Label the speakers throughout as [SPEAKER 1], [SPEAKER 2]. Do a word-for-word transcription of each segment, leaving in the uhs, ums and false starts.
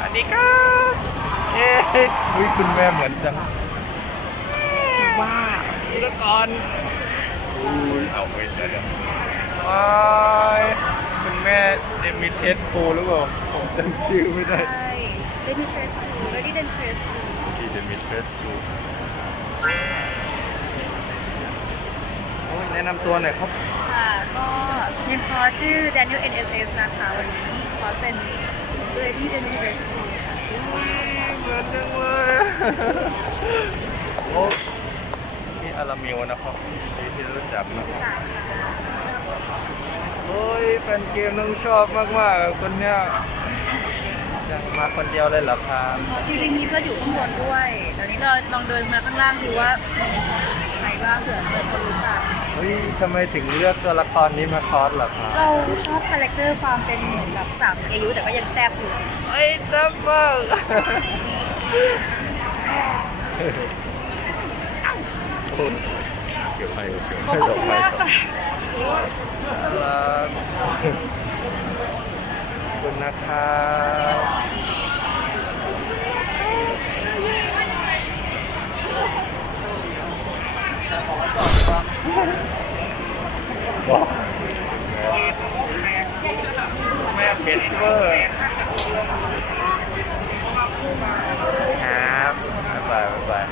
[SPEAKER 1] วัสดีครับเอ๊ะอุ๊ยคุณแม่เหมือนจัง
[SPEAKER 2] ว้าว
[SPEAKER 1] แล้วก่อนอุ้ยเอาไปเดี๋ยวว้ายคุณแม่เดมิเทสโคหรือเปล่าผมจำชื่อไม่ได้
[SPEAKER 2] ใช่เดมิเทรสคูเรดี้เดนเทรสคู
[SPEAKER 1] ที่เดมิเทสโคโอ้ยแนะนำตัวหน่อยครับ
[SPEAKER 2] ค่ะก็เรียนคอร์สชื่อ Daniel เอ็น เอส เอส นะคะวันนี้คอร์สเป็น Lady Demonstrator School ค่ะ
[SPEAKER 1] อุ้ยเหมือนจังเลยโอ้นี่อารามิวนะครับที่ที่รู้จักนะ
[SPEAKER 2] จากค่ะ
[SPEAKER 1] โอ้ยแฟนเกมต้องชอบมากๆคนเนี้ยอยากมาคนเดียวเลยเหรอครับ
[SPEAKER 2] จริงๆมีเพื่อนอยู่ข้างบนด้วยตอนนี้เราลองเดินมาข้างล่างดูว่ามีใครบ้างเผื่อเกิดคนรู้จัก
[SPEAKER 1] เฮ้ยทำไมถึงเลือกตัวละครนี้มาคอสเหรอครับ
[SPEAKER 2] เราชอบคาแรคเตอร์ความเป็นเหมือนแบบสามอายุแต่ก็ยังแซ่บอยู่
[SPEAKER 1] เฮ้ยจับมากเกี่ยวไปเกี่ยว
[SPEAKER 2] ขอบ
[SPEAKER 1] ไป
[SPEAKER 2] คุณมากค่ะ
[SPEAKER 1] รักขอบคุณนะครับแม่เป็ดเวอร์ครับบ๊ายบายบ๊ายบาย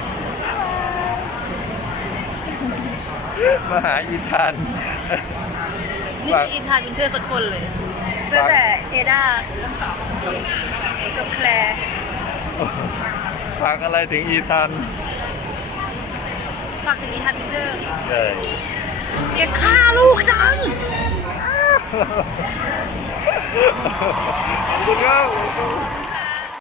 [SPEAKER 1] มาหาอีธาน
[SPEAKER 2] ไม่มีอีธานวินเทอร์สักคนเลยเจอแต่เอดากับแคลร์
[SPEAKER 1] ฝากอะไรถึงอีธาน
[SPEAKER 2] ฝากถึงอีธานวินเทอร์
[SPEAKER 1] เลย
[SPEAKER 2] แกฆ่าลูกจัง
[SPEAKER 1] Go!